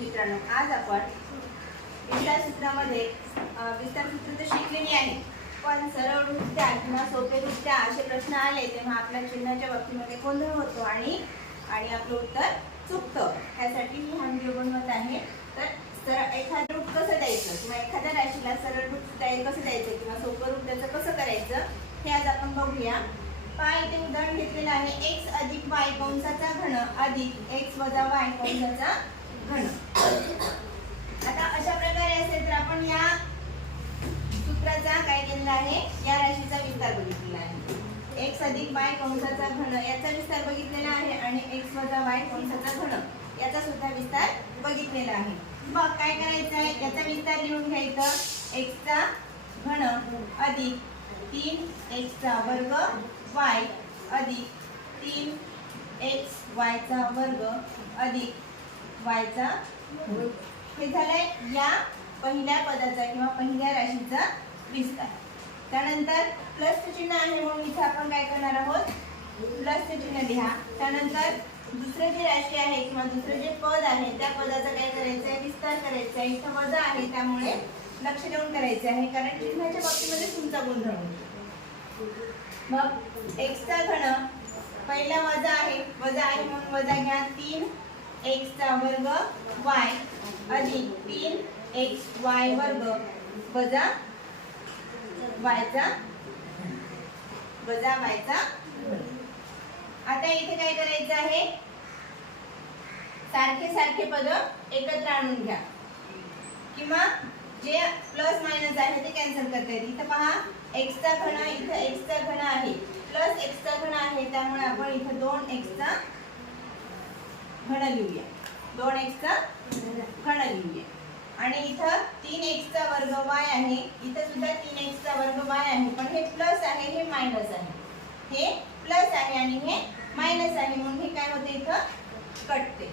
मित्रांनो आज आपण विस्तार सूत्रामध्ये विस्तार सूत्र तर शिकलेली आहे पण सरळरित्या किंवा सोपेरित्या असे प्रश्न आले तेव्हा आपल्या चिन्हाच्या बाबतीमध्ये गोंधळ होतो आणि आणि आपलं उत्तर चुकतं. त्यासाठी मी हा व्हिडिओ बनवत आहे. तर सरळ एखादं रूप कसं द्यायचं? किंवा एखाद्या राशीला सरळ रूप कसं द्यायचं? किंवा सोपं रूप त्याचं कसं करायचं? हे आज आपण बघूया. पाय ते उदाहरण घेतलेलं आहे. एक्स अधिक वाय कंसाचा घन अधिक एक्स वजा वाय कंसाचा घन आता अशा प्रकारे असेल तर आपण या सूत्राचा काय केलेला आहे? या राशीचा विस्तार बघितलेला आहे. एक्स अधिक वाय कंसाचा घन याचा विस्तार बघितलेला आहे आणि एक्स वजा वाय कंसाचा घन याचा सुद्धा विस्तार बघितलेला आहे. मग काय करायचं आहे? याचा विस्तार लिहून घ्यायचं. एक्सचा घन अधिक तीन एक्सचा वर्ग वाय अधिक तीन एक्स वायचा वर्ग अधिक वायचा हे झालंय या पहिल्या पदाचा किंवा पहिल्या राशीचा विस्तार. त्यानंतर प्लसचं चिन्ह आहे म्हणून इथे आपण काय करणार आहोत? प्लस चिन्ह लिहा. त्यानंतर दुसरं जे राशी आहे किंवा दुसरं जे पद आहे त्या पदाचा काय करायचं आहे विस्तार करायचा आहे इथं वजा आहे त्यामुळे लक्ष देऊन करायचे आहे. कारण चिन्हाच्या बाबतीमध्ये तुमचा गोंधळ होतो. मग एक्सचा घण पहिला वजा आहे. वजा आहे म्हणून वजा घ्या. तीन. एक्सचा वर्ग वाय अधिक तीन एक्स वाय वर्ग. वजा वायचा वजा वायचा. आता इथे काय करायचं आहे? सारखे सारखे पद एकत्र आणून घ्या. किंवा जे प्लस मायनस आहे ते कॅन्सल करता येते इथं पहा एक्सचा घन इथं एक्सचा घन आहे. प्लस एक्सचा घन आहे त्यामुळे आपण इथं दोन एक्सचा घन लिहूया दोन एक्सचा घन लिहूया आणि इथं तीन एक्सचा वर्ग वाय आहे. इथं सुद्धा तीन एक्सचा वर्ग वाय आहे. पण हे प्लस आहे हे मायनस आहे. हे प्लस आहे आणि हे मायनस आहे. म्हणून हे काय होते इथं? कटते.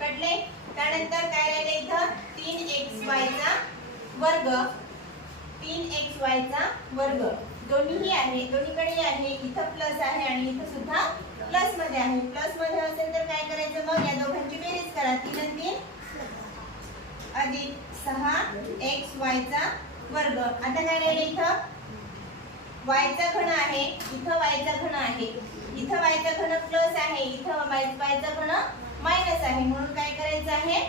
कटले? त्यानंतर काय राहिले इथं? तीन एक्स वायचा वर्ग. तीन एक्स वायचा वर्ग. दोन्हीही आहे. दोन्हीकडे आहे. इथं प्लस आहे आणि इथं सुद्धा प्लसमध्ये आहे. प्लसमध्ये असेल तर काय करायचं मग? या दोघांची बेरीज करा. तीन तीन अधिक सहा एक्स वायचा वर्ग. आता काय राहिले इथं? वायचा घन आहे. इथं वायचा घन आहे. इथं वायचा घन प्लस आहे. इथं वाय- वायचा घन मायनस आहे. म्हणून काय करायचं आहे?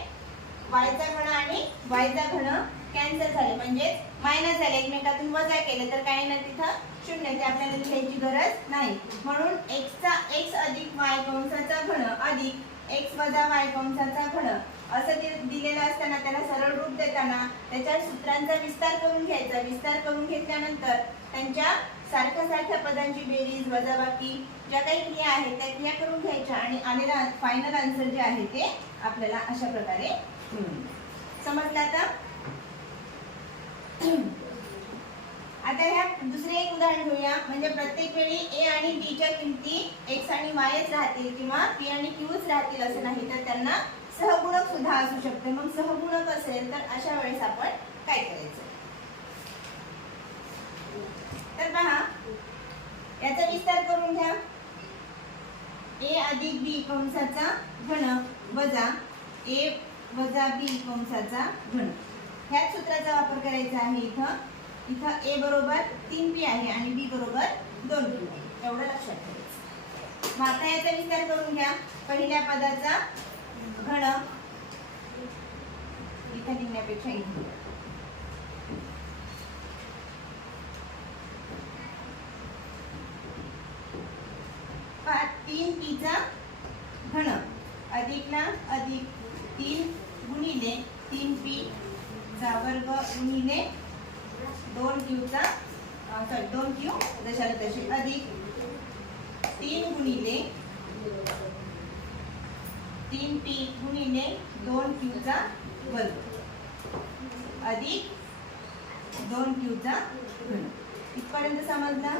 वायचा घन आणि वायचा घन कॅन्सल झाले. म्हणजे मायनस झाले. एकमेकातून वजा केले. तर काय ना तिथं? शून्य ते आपल्याला लिहायची गरज नाही. म्हणून एक्सचा एक्स अधिक वाय कंसाचा घन अधिक एक्स वजा वाय कंसाचा घन. असं ते दिलेलं असताना त्याला सरळ रूप देताना त्याच्या सूत्रांचा विस्तार करून घ्यायचा. विस्तार करून घेतल्यानंतर त्यांच्या सारख्या सारख्या पदांची बेरीज वजाबाकी ज्या काही क्रिया आहेत त्या क्रिया करून घ्यायच्या आणि आलेला फायनल आन्सर जे आहे ते आपल्याला अशा प्रकारे समजलं आता? आता ह्या दुसरे एक उदाहरण घेऊया. म्हणजे प्रत्येक वेळी ए आणि बी च्या किमती एक्स आणि वायच राहतील किंवा पी आणि क्यूच राहतील असं नाही तर त्यांना सहगुणक सुद्धा असू शकते. मग सहगुणक असेल तर अशा वेळेस आपण काय करायचं? तर पहा याचा विस्तार करून घ्या. ए अधिक बी कंसाचा घन वजा ए वजा बी कंसाचा घन. ह्याच सूत्राचा वापर करायचा आहे इथं. इथं ए बरोबर तीन पी आहे आणि बी बरोबर दोन पी आहे. एवढं लक्षात ठेवायचं मग आता याचा विचार करून घ्या. पहिल्या पदाचा घन इथं लिहिण्यापेक्षा इथे. तीन पीचा घन. अधिकला अधिक तीन गुणिले तीन पी चा वर्ग गुणिले दोन क्यूचा सॉरी दोन क्यू जशाला तशी अधिक तीन गुणिले तीन पी गुणिले दोन क्यूचा वर्ग अधिक दोन क्यूचा घन. इथपर्यंत समजलं?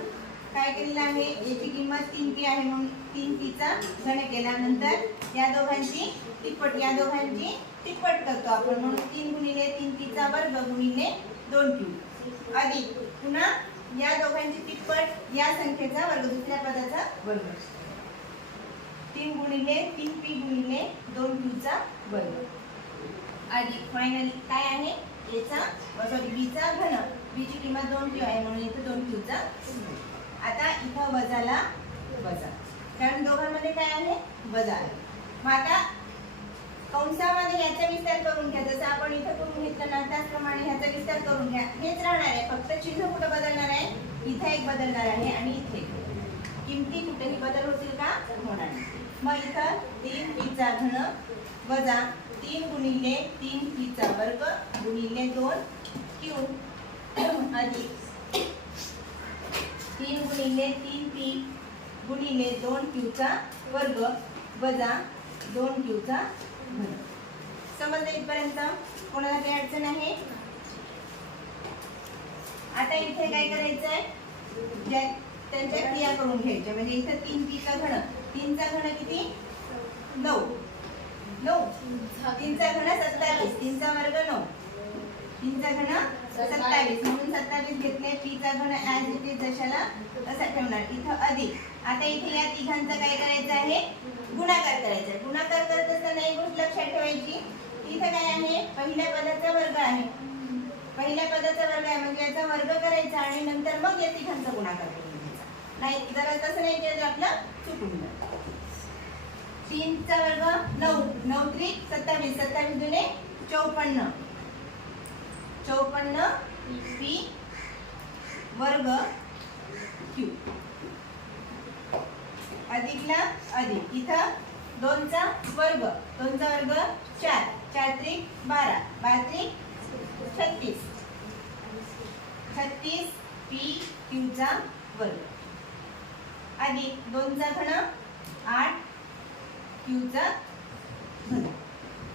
काय केलेलं आहे? याची किंमत तीन पी आहे म्हणून तीन पीचा घन केल्यानंतर या दोघांची तिप्पट या दोघांची तिप्पट करतो आपण म्हणून तीन गुणिले तीन पीचा वर्ग गुणिले दोन क्यू अधिक पुन्हा या दोघांची तिप्पट या संख्येचा वर्ग. दुसऱ्या पदाचा वर्ग तीन गुणिले तीन पी गुणिले दोन पीचा वर्ग. अधिक फायनली काय आहे? याचा सॉरी बीचा घन. बीची किंमत दोन क्यू आहे म्हणून इथं दोन क्यूचा आता इथं वजाला वजा. कारण दोघांमध्ये काय आहे? वजा आहे. मग आता कंसामध्ये ह्याचा विस्तार करून घ्या. जसं आपण इथं करून घेतलं ना त्याचप्रमाणे ह्याचा विस्तार करून घ्या. हेच राहणार आहे. फक्त चिन्ह कुठं बदलणार आहे? इथं एक बदलणार आहे आणि इथे. किमती कुठेही बदल होतील का? होणार मग इथं तीन पीचा घन वजा तीन गुणिले तीन पीचा वर्ग गुणिले दोन क्यू अधिक तीन गुणिले तीन पी गुणिले दोन क्यूचा वर्ग वजा दोन क्यूचा समजलं इथपर्यंत? कोणाला काही अडचण आहे? आता इथे काय करायचं आहे त्यांच्या क्रिया करून घ्यायच्या. म्हणजे इथं तीन तीचा घण तीनचा घण किती? नऊ. नऊ? तीनचा घण सत्तावीस. तीनचा वर्ग नऊ. तीनचा घण सत्तावीस. म्हणून सत्तावीस घेतले. तीचा घण ऍज इट इज जशाला तसा ठेवणार. इथं अधिक. आता इथे या तिघांचं काय करायचं आहे? गुणाकार करायचा. गुणाकार करत असताना एक गोष्ट लक्षात ठेवायची इथं काय आहे? पहिल्या पदाचा वर्ग आहे. पहिल्या पदाचा वर्ग आहे म्हणजे याचा वर्ग करायचा आणि नंतर मग या तिघांचा गुणाकार करून घ्यायचा. नाही जर तसं नाही केलं तर आपलं चुकून जातं तीनचा वर्ग नऊ. नऊ त्रिक सत्तावीस. सत्तावीस जुने चौपन्न. चौपन्न पी वर्ग क्यू. अधिकला अधिक. इथं दोनचा वर्ग. दोनचा वर्ग चार. चार त्रिक बारा. बारा त्रिक छत्तीस. छत्तीस पी क्यूचा वर्ग. अधिक दोनचा घण आठ क्यूचा घन.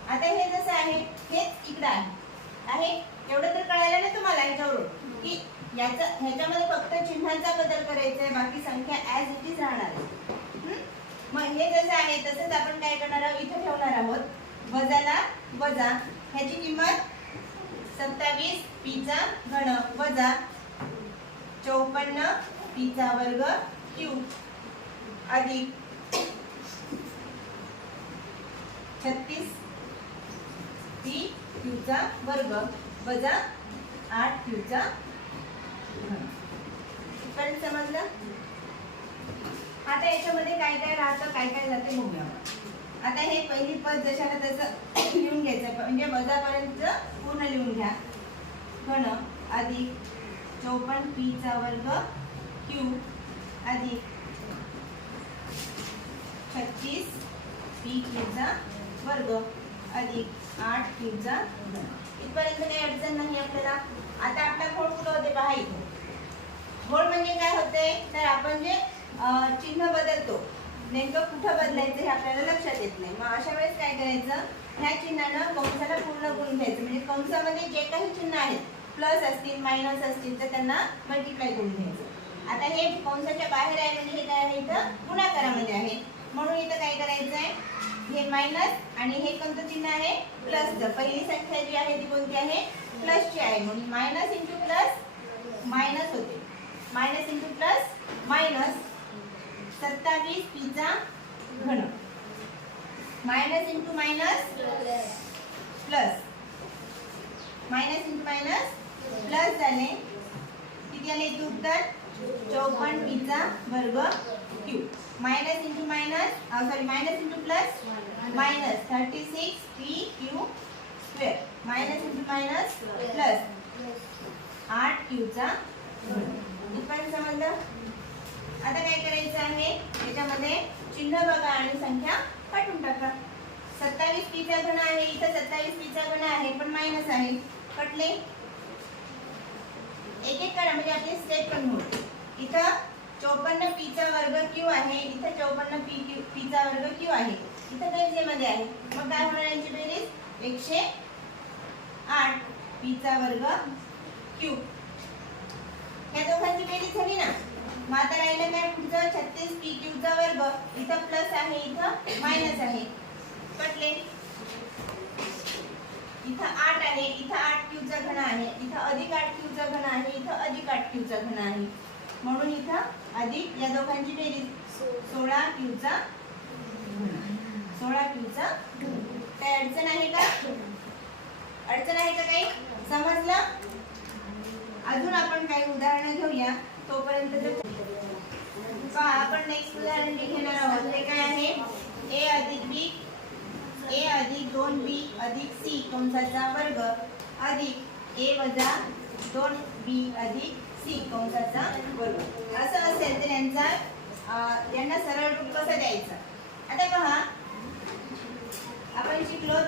आता हे जसं आहे हेच इकडं आहे. आहे? एवढं तर कळायला ना तुम्हाला ह्याच्यावरून की याचा ह्याच्यामध्ये फक्त चिन्हांचा बदल करायचा आहे बाकी संख्या ॲज इट इज राहणार आहे. मग हे जसं आहे तसंच आपण काय करणार आहोत? इथं ठेवणार आहोत. वजाला वजा. ह्याची किंमत सत्तावीस पीचा घन वजा चौपन्न पीचा वर्ग क्यू अधिक छत्तीस पी क्यूचा वर्ग वजा आठ क्यूचा पण समजलं? आता याच्यामध्ये काय काय राहतं काय काय जाते बघूया. आता हे पहिली पद जशाला तसं लिहून घ्यायचं म्हणजे वजापर्यंत पूर्ण लिहून घ्या. घन अधिक चौपन्न पीचा वर्ग क्यू अधिक छत्तीस पी क्यूचा वर्ग अधिक आठ क्यूचा इथपर्यंत काही अडचण नाही आपल्याला. आता आपला घोळ कुठं होते पहा इथे. घोळ म्हणजे काय होते? तर आपण जे चिन्ह बदलतो. नेमकं कुठं बदलायचं हे आपल्याला लक्षात येत नाही. मग अशा वेळेस काय करायचं? ह्या चिन्हानं कंसाला पूर्ण गुण घ्यायचं. म्हणजे कंसामध्ये जे काही चिन्ह आहेत प्लस असतील मायनस असतील तर त्यांना मल्टिप्लाय करून घ्यायचं. आता हे कंसाच्या बाहेर आहे म्हणजे हे काय आहे इथं? गुणाकारामध्ये आहे. म्हणून इथं काय करायचं आहे हे मायनस आणि हे कोणतं चिन्ह आहे? प्लसचं पहिली संख्या जी आहे ती कोणती आहे? प्लसची आहे. म्हणून मायनस इंटू प्लस मायनस होते. मायनस इंटू प्लस मायनस सत्तावीस पीचा घन. Minus into minus plus minus into minus plus झाले. किती आले? इथे उत्तर चौपन्न पीचा वर्ग Q minus into minus sorry minus into plus minus thirty six P Q square minus into minus plus आठ क्यूचा इथपर्यंत समजलं? आता काय करायचं आहे? याच्यामध्ये चिन्ह बघा आणि संख्या पाठवून टाका. सत्तावीस पीचा घन आहे इथं सत्तावीस पीचा घन आहे पण मायनस आहे. पटले? एक एक करा म्हणजे आपले स्टेप पण होईल. इथं चौपन्न पीचा वर्ग क्यू आहे इथं चौपन्न पी क्यू पीचा वर्ग क्यू आहे. इथं बेरजेमध्ये आहे. मग काय होणार यांची बेरीज एकशे आठ पीचा वर्ग क्यू या दोघांची बेरीज झाली ना? मग आता राहिलं काय पुढचं छत्तीस पी क्यूचा वर्ग इथं प्लस आहे इथं मायनस आहे. पटले? इथं आठ आहे इथं आठ क्यूचा घन आहे इथं अधिक आठ क्यूचा घन आहे इथं अधिक आठ क्यूचा घन आहे. म्हणून इथं अधिक या दोघांची बेरीज. सोळा क्यूचा सोळा क्यूचा काही काय अडचण आहे का? अडचण आहे का काही? समजलं? अजून आपण काही उदाहरणं घेऊया. तोपर्यंत पहा आपण नेक्स्ट उदाहरण घेणार आहोत. ते काय आहे? ए अधिक बी ए अधिक दोन बी अधिक सी कंसाचा वर्ग अधिक ए वजा दोन बी अधिक सी कंसाचा वर्ग. असं असेल तर यांचा यांना सरळ रूप कसा द्यायचा? आता पहा आपण शिकलो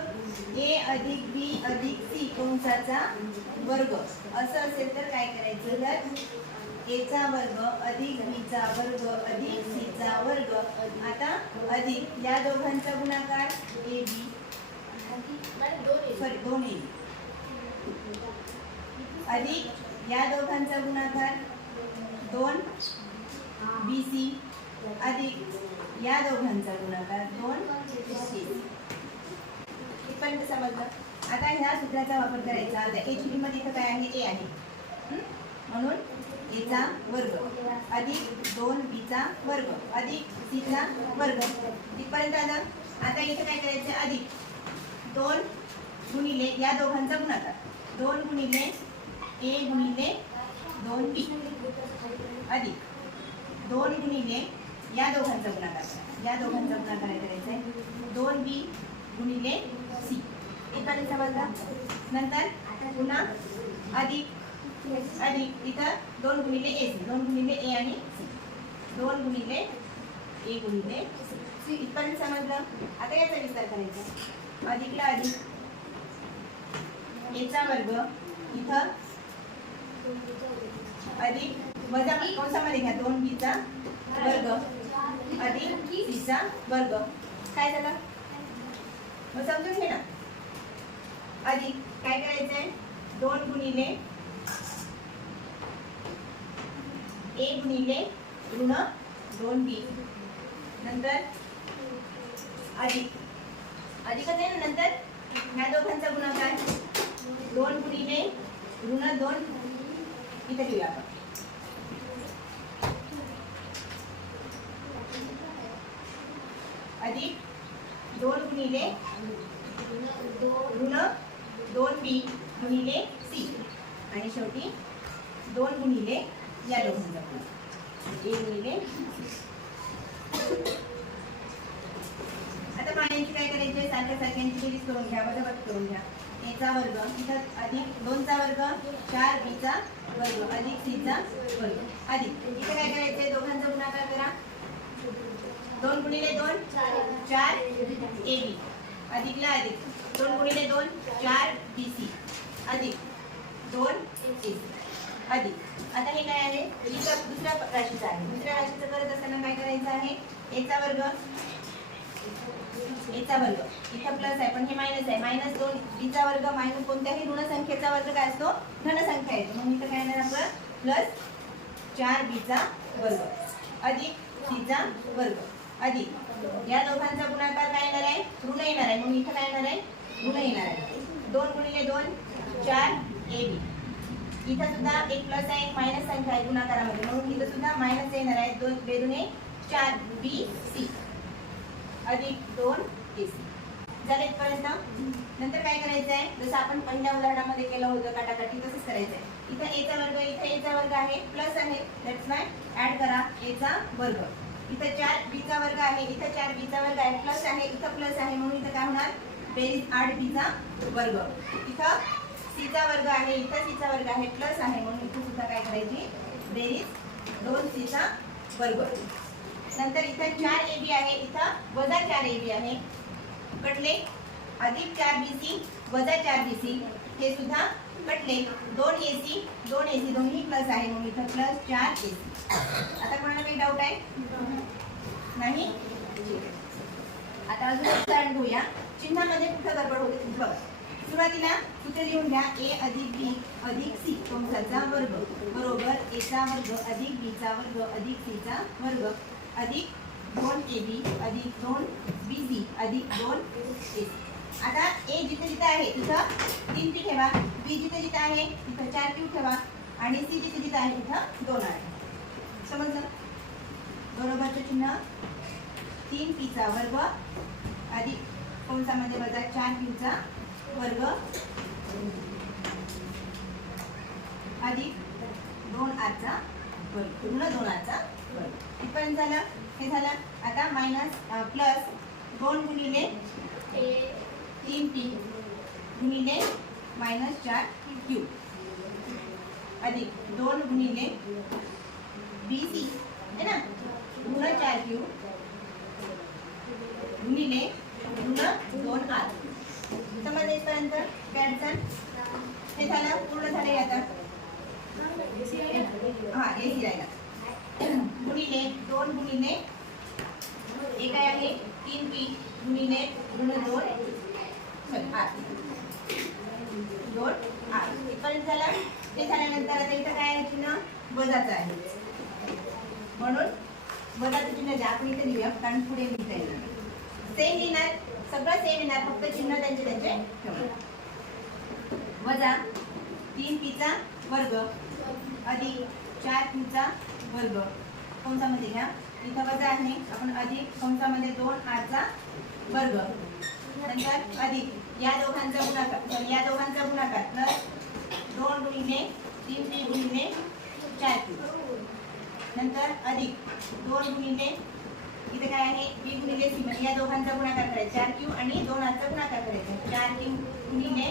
ए अधिक बी अधिक सी कंसाचा वर्ग. असं असेल तर काय करायचं? तर एचा वर्ग अधिक बीचा वर्ग अधिक सीचा वर्ग. आता अधिक या दोघांचा गुणाकार ए बी. सॉरी दोन ए. अधिक या दोघांचा गुणाकार दोन. B C. अधिक या दोघांचा गुणाकार दोन. सी. इथपर्यंत समजलं आता ह्या सूत्राचा वापर करायचा. आता एच मध्ये इथं काय आहे? ए आहे. म्हणून E एचा वर्ग. अधिक दोन बीचा वर्ग. अधिक सीचा वर्ग. तिथपर्यंत आलं आता इथं काय करायचं? अधिक दोन गुणिले या दोघांचा गुणाकार. दोन गुणिले ए गुणिले दोन बी अधिक दोन गुणिले या दोघांचा गुणाकार. या दोघांचा गुणाकार काय करायचा आहे दोन बी गुणिले सी एकाने समजला? नंतर पुन्हा अधिक आणि इथं दोन गुणिले ए सी दोन गुणिले ए आणि सी दोन गुणिले ए गुणिले सी इथपर्यंत समजलं? आता याचा विस्तार करायचा. अधिकला अधिक. एचा वर्ग इथं अधिक. वजा कंसामध्ये घ्या दोन बीचा वर्ग. अधिक सीचा वर्ग. काय झालं? मग समजून घे ना. अधिक काय करायचंय? दोन गुणिले ए गुणिले ऋण दोन बी. नंतर अधिक. अधिकच आहे ना नंतर? ह्या दोघांचा गुणाकार. दोन गुणिले ऋण दोन इथं घेऊया आपण. अधिक दोन गुणिले ऋण दोन बी गुणिले सी. आणि शेवटी दोन गुणिले या दोघांचा गुणाकार एक गुणिले आता पाण्याची काय करायचे सारख्या सारख्यांची बेरीज करून घ्या बरोबर करून घ्या. एचा वर्ग इथं अधिक दोनचा वर्ग चार बीचा वर्ग अधिक सीचा वर्ग. अधिक. इथे काय करायचंय? दोघांचा गुणाकार करा. दोन गुणिले दोन चार ए बी. अधिकला अधिक. दोन गुणिले दोन चार बी सी. अधिक. दोन ए सी. अधिक. आता हे काय आहे? इथं दुसऱ्या राशीचं आहे. दुसऱ्या राशीचं करत असताना काय करायचं आहे? एचा वर्ग. एचा वर्ग. इथं प्लस आहे पण हे मायनस आहे. मायनस दोन बीचा वर्ग मायनस कोणत्याही ऋण संख्येचा वर्ग काय असतो? धनसंख्या येतो. म्हणून इथं काय येणार आपलं? प्लस चार बीचा वर्ग. अधिक सीचा वर्ग. अधिक. या दोघांचा गुणाकार काय येणार आहे? ऋण येणार आहे. म्हणून इथं काय येणार आहे? ऋण येणार आहे. दोन गुणिले दोन चार ए बी. इथं सुद्धा एक प्लस आहे एक मायनस संख्या आहे गुणाकारामध्ये. म्हणून इथं सुद्धा मायनस येणार आहे दोन बेदुने चार बी सी. अधिक दोन ए सी. झालं इथपर्यंत? नंतर काय करायचं आहे? जसं आपण पहिल्या उदाहरणामध्ये केलं होतं काटाकाटी तसंच करायचं आहे. इथं एचा वर्ग इथं एचा वर्ग आहे प्लस आहे. दॅट्स वाय ऍड करा. एचा वर्ग. इथं चार बीचा वर्ग आहे इथं चार बीचा वर्ग आहे प्लस आहे इथं प्लस आहे. म्हणून इथं काय होणार? बेरीज आठ बीचा वर्ग. इथं सीचा वर्ग आहे इथं सीचा वर्ग आहे प्लस आहे म्हणून इथं सुद्धा काय करायची? बेरीज दोन सीचा वर्ग. नंतर इथं चार ए बी आहे इथं वजा चार ए बी आहे. कटले. अधिक चार बी सी वजा चार बी सी हे सुद्धा कटले. दोन ए सी दोन ए सी दोन्ही प्लस आहे म्हणून इथं प्लस चार ए सी आता कोणाला काही डाऊट आहे? नाही? आता अजून उदाहरण घेऊया. चिन्हामध्ये कुठं गडबड होते? बघ. सुरुवातीला इथे लिहून घ्या ए अधिक बी अधिक सी कंसाचा वर्ग. बरोबर एचा वर्ग अधिक बीचा वर्ग अधिक सीचा वर्ग. अधिक दोन ए बी अधिक दोन बी सी अधिक दोन ए आता ए जिथे जिथे आहे तिथं तीन पी ठेवा. बी जिथे जिथे आहे तिथं चार क्यू ठेवा. आणि सी जिथे जिथे आहे तिथं दोन आहे. समजलं? बरोबरचं चिन्ह. तीन पीचा वर्ग अधिक कंसामध्ये वजा? चार पीचा वर्ग अधिक दोन आरचा वर्ग पूर्ण दोन आरचा वर्ग इथपर्यंत झालं हे झालं. आता मायनस प्लस दोन गुणिले तीन टी गुणिले मायनस चार क्यू अधिक दोन गुणिले बी सी है ना? गुण चार क्यू गुणिले गुण दोन आर समज इथपर्यंत काय अडचण हे झालं पूर्ण झाले आता. हा ए सी राहिला गुणिले दोन गुणिले. एक काय आहे तीन पी. गुणिले ऋण दोन. आठ. दोन आठ. इथपर्यंत झालं. ते झाल्यानंतर आता इथं काय आहे चिन्ह? वजाचं आहे. म्हणून वजाचं चिन्ह जे आपण इथे लिहूया कारण पुढे लिहिता येणार. सेम लिहिणार सगळं सेम येणार फक्त चिन्ह त्यांचे त्यांचे. ठेवणार वजा तीन पीचा वर्ग. अधिक चार पीचा वर्ग. कंसामध्ये घ्या. इथं वजा आहे. आपण अधिक कंसामध्ये दोन आठचा वर्ग. नंतर अधिक. या दोघांचा गुणाकार. या दोघांचा गुणाकार. तर दोन गुणिले तीन तीन गुणिले चार नंतर अधिक. दोन गुणिले इथे काय आहे? बी गुणिले सी म्हणजे या दोघांचा गुणाकार करायचा. चार क्यू आणि दोन आठचा गुणाकार करायचा. चार क्यू गुणिले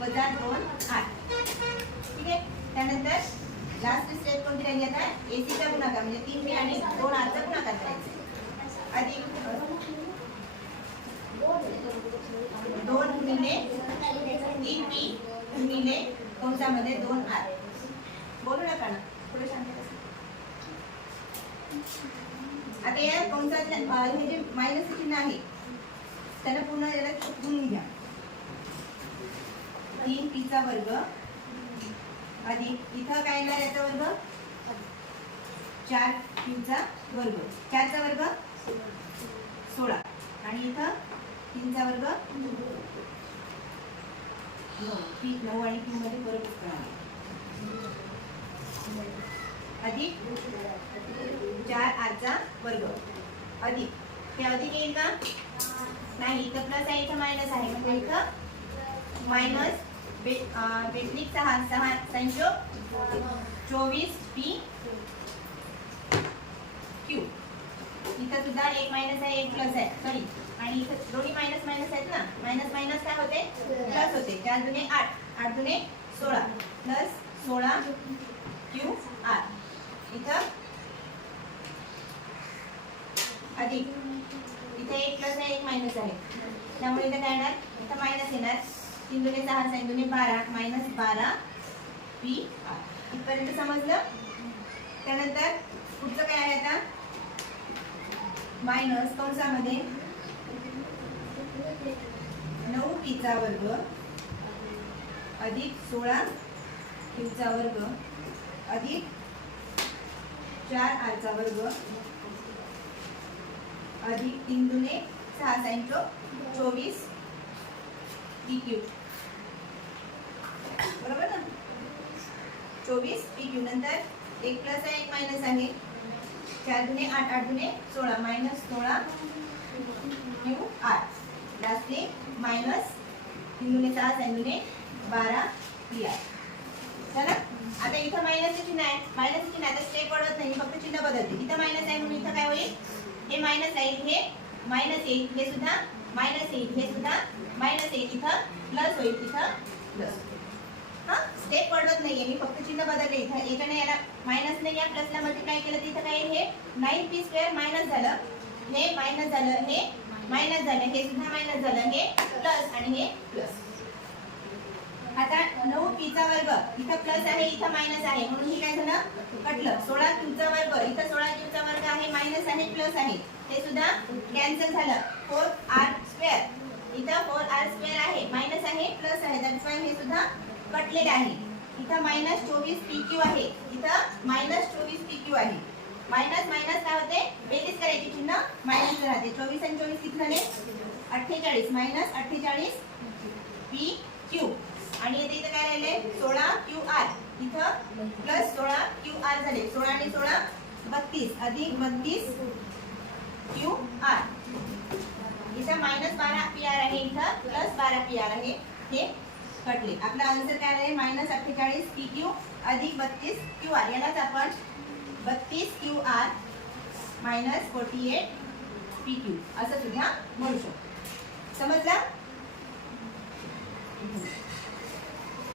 वजा दोन आठ ठीक आहे? त्यानंतर लास्ट स्टेप कोणती राहिली आता? ए सीचा गुणाकार म्हणजे तीन बी आणि दोन आठचा गुणाकार करायचा. अधिक दोन गुणिले तीन बी गुणिले कंसामध्ये दोन आठ बोलू नका ना. पुढे शांत आता या कंसातल्या हे जे मायनस चिन्ह आहे त्याला पूर्ण याला गुणून घ्या. तीन पीचा वर्ग अधिक इथं काय येणार याचा वर्ग? चार तीनचा वर्ग. चारचा वर्ग? सोळा. आणि इथं तीनचा वर्ग? नऊ. नऊ आणि तीन मध्ये फरक असणार अधिक चार आठचा वर्ग. अधिक. हे अधिक येईल का? नाही इथं प्लस आहे इथं मायनस आहे. म्हणजे इथं मायनस बे सहा सहा संचो चोवीस पी क्यू इथं सुद्धा एक मायनस आहे एक प्लस आहे. सॉरी आणि इथं दोन्ही मायनस मायनस आहेत ना? मायनस मायनस काय होते? प्लस होते. चार जुने आठ. आठ जुने सोळा. प्लस सोळा क्यू आर इथं. अधिक. इथे एक प्लस आहे एक मायनस आहे. त्यामुळे इथे काय येणार? इथं मायनस येणार. तीन दुने सहा साईन दुने बारा मायनस बारा पी आर इथपर्यंत समजलं? त्यानंतर पुढचं काय आहे आता? मायनस कंसामध्ये नऊ पीचा वर्ग अधिक सोळा क्यूचा वर्ग अधिक चार आरचा वर्ग. अधिक तीन दुने सहा साईंचो चोवीस. P Q. बरोबर ना? चोवीस पी क्यू नंतर एक प्लस आहे एक मायनस आहे. चार दुने आठ आठ दुने सोळा मायनस सोळा. क्यू आठ लास्टली मायनस तीन दुने सहा साईन दुने बारा पी आर. चला. आता इथं मायनसचे चिन्ह आहे मायनसचे चिन्ह आता स्टेप वाढत नाही. फक्त चिन्ह बदलते. इथं मायनस आहे म्हणून इथं काय होईल? हे मायनस आहे. हे मायनस येईल. हे सुद्धा मायनस येईल. हे सुद्धा मायनस येईल. इथं प्लस होईल. इथं प्लस हा? स्टेप पडत नाहीये. मी फक्त चिन्ह बदलले इथं. याच्याने याला मायनस नाही या प्लसला मल्टिप्लाय केलं तिथं काय हे नाईन पी स्क्वेअर मायनस झालं. हे मायनस झालं. हे मायनस झालं. हे सुद्धा मायनस झालं. हे प्लस आणि हे प्लस आता नऊ पीचा वर्ग इथं प्लस आहे इथं मायनस आहे. म्हणून हे काय झालं? कटलं. सोळा क्यूचा वर्ग इथं सोळा क्यूचा वर्ग आहे मायनस आहे प्लस आहे. ते सुद्धा कॅन्सल झालं. फोर आर स्क्वेअर इथं फोर आर स्क्वेअर आहे मायनस आहे प्लस आहे. दॅट्स वाय हे सुद्धा कटलेलं आहे. इथं मायनस चोवीस पी क्यू आहे. इथं मायनस चोवीस पी क्यू आहे. मायनस मायनस काय होते? बेरीज करायची चिन्ह मायनस राहते. चोवीस आणि चोवीस किती झाले? अठ्ठेचाळीस. मायनस अठ्ठेचाळीस पी क्यू आणि इथे इथं काय राहिले सोळा क्यू आर इथं प्लस सोळा क्यू आर झाले. सोळा आणि सोळा बत्तीस. अधिक बत्तीस क्यू आर इथं मायनस बारा पी आर आहे इथं प्लस बारा पी आर आहे. हे कटले. आपला आन्सर काय आहे मायनस अठ्ठेचाळीस पी क्यू अधिक बत्तीस क्यू आर यालाच आपण बत्तीस Q R minus forty eight P Q असं सुद्धा म्हणू शकतो. समजला?